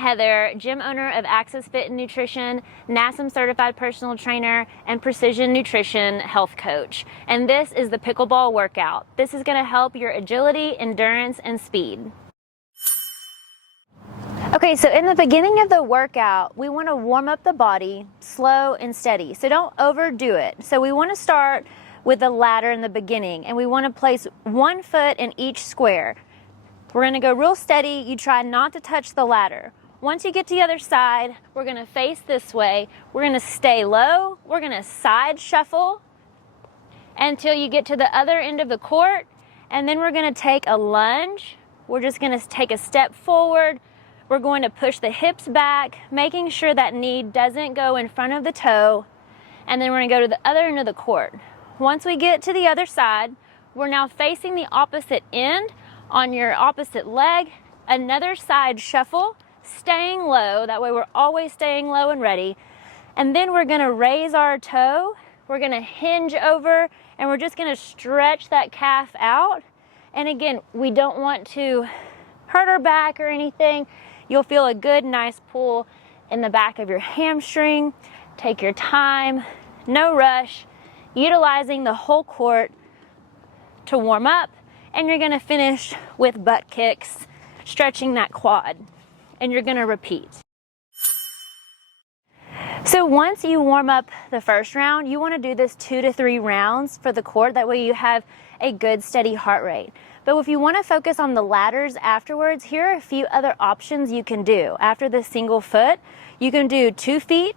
Heather, gym owner of Access Fit and Nutrition, NASM certified personal trainer, and Precision Nutrition health coach. And this is the pickleball workout. This is going to help your agility, endurance, and speed. Okay, so in the beginning of the workout, we want to warm up the body slow and steady. So don't overdo it. So we want to start with the ladder in the beginning, and we want to place 1 foot in each square. We're going to go real steady. You try not to touch the ladder. Once you get to the other side, we're going to face this way. We're going to stay low. We're going to side shuffle until you get to the other end of the court, and then we're going to take a lunge. We're just going to take a step forward. We're going to push the hips back, making sure that knee doesn't go in front of the toe, and then we're going to go to the other end of the court. Once we get to the other side, we're now facing the opposite end on your opposite leg. Another side shuffle, staying low. That way we're always staying low and ready. And then we're going to raise our toe. We're going to hinge over, and we're just going to stretch that calf out. And again, we don't want to hurt our back or anything. You'll feel a good, nice pull in the back of your hamstring. Take your time, no rush, utilizing the whole court to warm up, and you're going to finish with butt kicks, stretching that quad, and you're going to repeat. So once you warm up the first round, you want to do this 2 to 3 rounds for the court. That way you have a good steady heart rate. But if you want to focus on the ladders afterwards, here are a few other options you can do. After the single foot, you can do 2 feet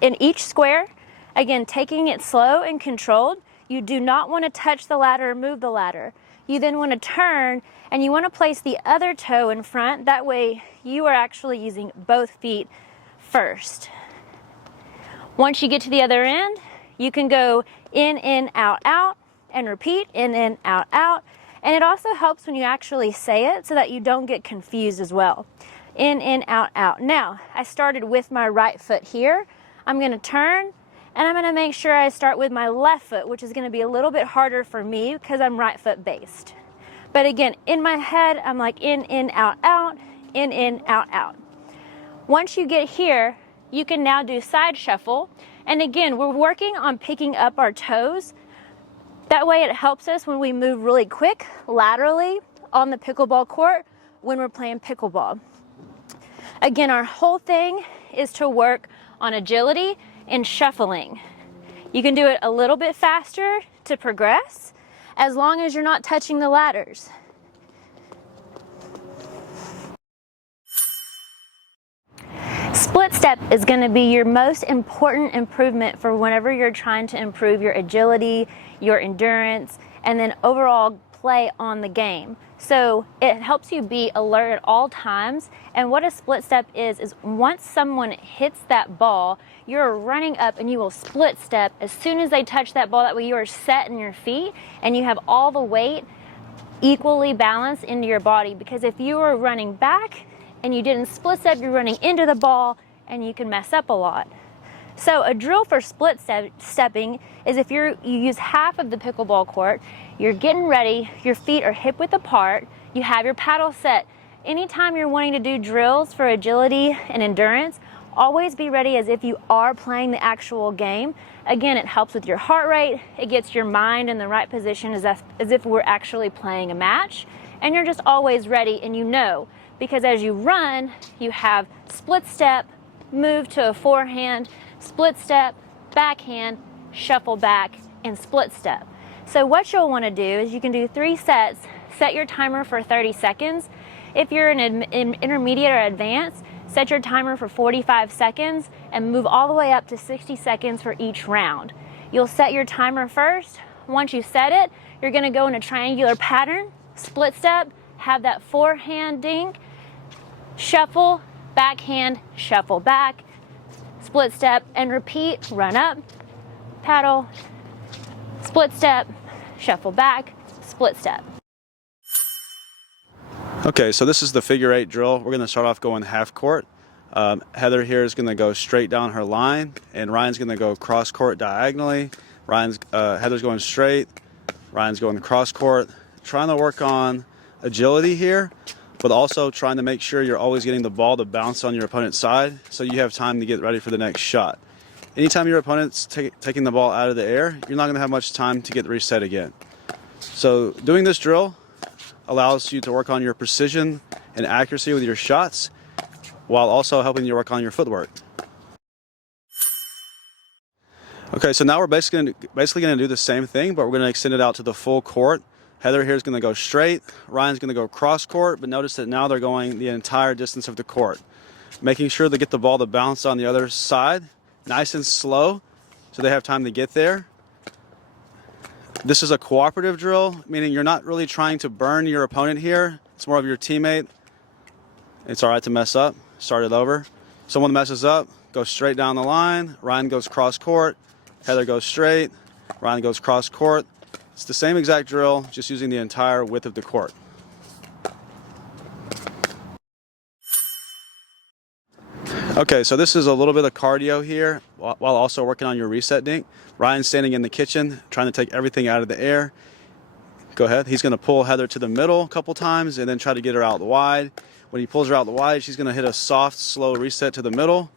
in each square. Again, taking it slow and controlled. You do not want to touch the ladder or move the ladder. You then want to turn, and you want to place the other toe in front. That way you are actually using both feet first. Once you get to the other end, you can go in, out, out, and repeat, in, out, out. And it also helps when you actually say it so that you don't get confused as well. In, out, out. Now, I started with my right foot here. I'm going to turn, and I'm going to make sure I start with my left foot, which is going to be a little bit harder for me because I'm right foot based. But again, in my head, I'm like in, out, out, in, out, out. Once you get here, you can now do side shuffle. And again, we're working on picking up our toes. That way it helps us when we move really quick laterally on the pickleball court when we're playing pickleball. Again, our whole thing is to work on agility and shuffling. You can do it a little bit faster to progress as long as you're not touching the ladders. Split step is going to be your most important improvement for whenever you're trying to improve your agility, your endurance, and then overall play on the game. So it helps you be alert at all times. And what a split step is once someone hits that ball, you're running up and you will split step as soon as they touch that ball. That way you are set in your feet and you have all the weight equally balanced into your body. Because if you were running back and you didn't split step, you're running into the ball and you can mess up a lot. So a drill for split stepping is if you use half of the pickleball court, you're getting ready, your feet are hip width apart, you have your paddle set. Anytime you're wanting to do drills for agility and endurance, always be ready as if you are playing the actual game. Again, it helps with your heart rate, it gets your mind in the right position as if we're actually playing a match, and you're just always ready and you know, because as you run, you have split step, move to a forehand, split step, backhand, shuffle back, and split step. So what you'll want to do is you can do 3 sets, set your timer for 30 seconds. If you're in intermediate or advanced, set your timer for 45 seconds and move all the way up to 60 seconds for each round. You'll set your timer first. Once you set it, you're going to go in a triangular pattern, split step, have that forehand dink, shuffle, backhand, shuffle back, split step, and repeat. Run up, paddle, split step, shuffle back, split step. Okay, so this is the figure 8 drill. We're going to start off going half court. Heather here is going to go straight down her line, and Ryan's going to go cross court diagonally. Heather's going straight, Ryan's going cross court. Trying to work on agility here. but also trying to make sure you're always getting the ball to bounce on your opponent's side so you have time to get ready for the next shot. Anytime your opponent's taking the ball out of the air, you're not going to have much time to get reset again. So doing this drill allows you to work on your precision and accuracy with your shots while also helping you work on your footwork. Okay, so now we're basically going to do the same thing, but we're going to extend it out to the full court. Heather here is going to go straight. Ryan's going to go cross court, but notice that now they're going the entire distance of the court. Making sure they get the ball to bounce on the other side, nice and slow, so they have time to get there. This is a cooperative drill, meaning you're not really trying to burn your opponent here. It's more of your teammate. It's all right to mess up. Start it over. Someone messes up, go straight down the line. Ryan goes cross court. Heather goes straight. Ryan goes cross court. It's the same exact drill, just using the entire width of the court. Okay, so this is a little bit of cardio here while also working on your reset dink. Ryan's standing in the kitchen trying to take everything out of the air. Go ahead. He's going to pull Heather to the middle a couple times and then try to get her out wide. When he pulls her out wide, she's going to hit a soft, slow reset to the middle.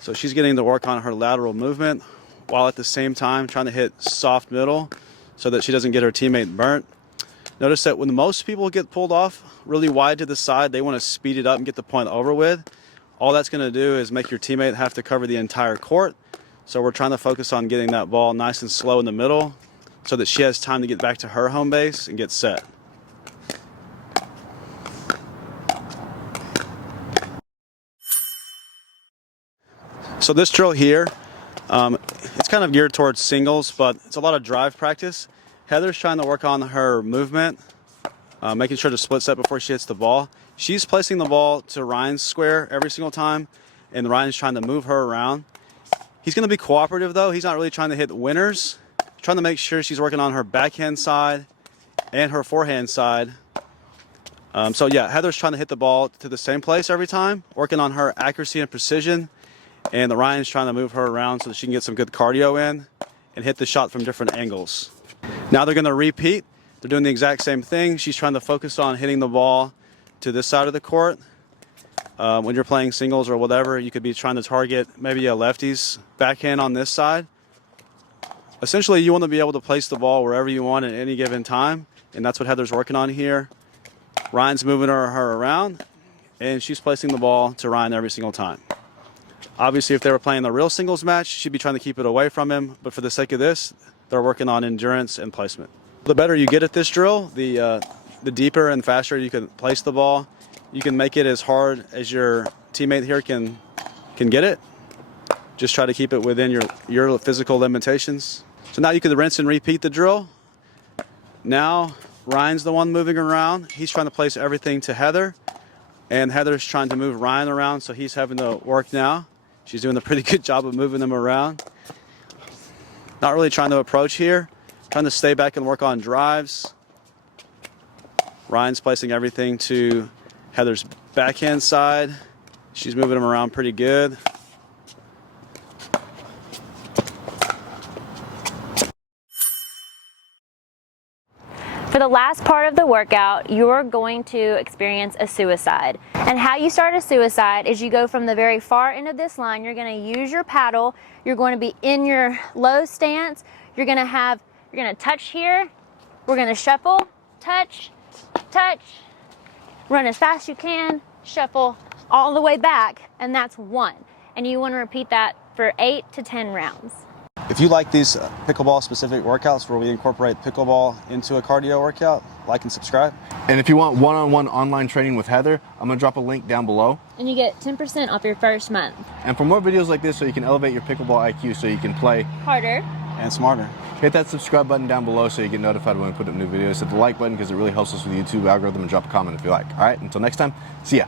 So she's getting to work on her lateral movement while at the same time trying to hit soft middle so that she doesn't get her teammate burnt. Notice that when most people get pulled off really wide to the side, they want to speed it up and get the point over with. All that's going to do is make your teammate have to cover the entire court. So we're trying to focus on getting that ball nice and slow in the middle so that she has time to get back to her home base and get set. So this drill here, it's kind of geared towards singles, but it's a lot of drive practice. Heather's trying to work on her movement, making sure to split set before she hits the ball. She's placing the ball to Ryan's square every single time, and Ryan's trying to move her around. He's going to be cooperative, though. He's not really trying to hit winners. He's trying to make sure she's working on her backhand side and her forehand side. So yeah, Heather's trying to hit the ball to the same place every time, working on her accuracy and precision. And Ryan's trying to move her around so that she can get some good cardio in and hit the shot from different angles. Now they're going to repeat. They're doing the exact same thing. She's trying to focus on hitting the ball to this side of the court. When you're playing singles or whatever, you could be trying to target maybe a lefty's backhand on this side. Essentially, you want to be able to place the ball wherever you want at any given time, and that's what Heather's working on here. Ryan's moving her around, and she's placing the ball to Ryan every single time. Obviously, if they were playing the real singles match, she'd be trying to keep it away from him, but for the sake of this, they're working on endurance and placement. The better you get at this drill, the deeper and faster you can place the ball. You can make it as hard as your teammate here can get it. Just try to keep it within your physical limitations. So now you can rinse and repeat the drill. Now Ryan's the one moving around. He's trying to place everything to Heather, and Heather's trying to move Ryan around, so he's having to work now. She's doing a pretty good job of moving them around. Not really trying to approach here. Trying to stay back and work on drives. Ryan's placing everything to Heather's backhand side. She's moving them around pretty good. For the last part of the workout, you're going to experience a suicide. And how you start a suicide is you go from the very far end of this line, you're going to use your paddle, you're going to be in your low stance, you're going to touch here, we're going to shuffle, touch, touch, run as fast as you can, shuffle all the way back, and that's one. And you want to repeat that for 8 to 10 rounds. If you like these pickleball-specific workouts where we incorporate pickleball into a cardio workout, like and subscribe. And if you want one-on-one online training with Heather, I'm going to drop a link down below. And you get 10% off your first month. And for more videos like this so you can elevate your pickleball IQ so you can play harder and smarter. Hit that subscribe button down below so you get notified when we put up new videos. Hit the like button because it really helps us with the YouTube algorithm, and drop a comment if you like. All right, until next time, see ya.